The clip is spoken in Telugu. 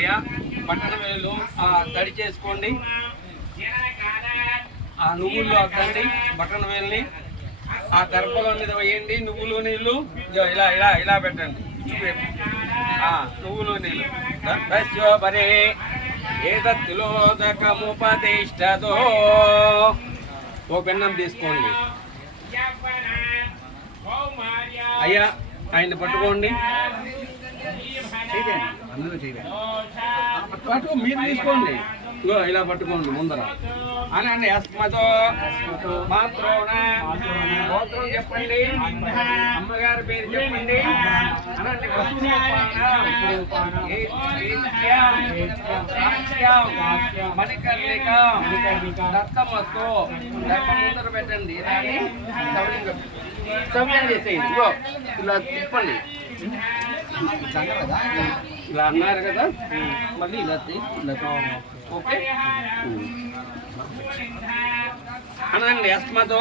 అయ్యా బట్టన వేలు తడి చేసుకోండి. ఆ నువ్వులు అద్దండి బట్టన వేలుని ఆ గర్భలో మీద వేయండి. నువ్వులు నీళ్ళు ఇలా ఇలా ఇలా పెట్టండి. నువ్వులు నీళ్ళు దర్శోపరే ఏదత్తులోదకముపదిష్టదో. ఓ భిన్నం తీసుకోండి. అయ్యా ఆయన పట్టుకోండి. పట్టు మీరు తీసుకోండి. ఇగో ఇలా పట్టుకోండి ముందర అనండి. అస్మతో మాత్రోన గోత్రం చెప్పండి. అమ్మగారి పేరు చెప్పండి అనండి. మణికర్ణిక దత్తమస్తు దత్తం ముందర పెట్టండి. సమయం చేసేయండి. ఇగో ఇలా తిప్పండి. ఇలా అన్నారు కదా, మళ్ళీ ఇలా ఓకే అనండి. అస్మతో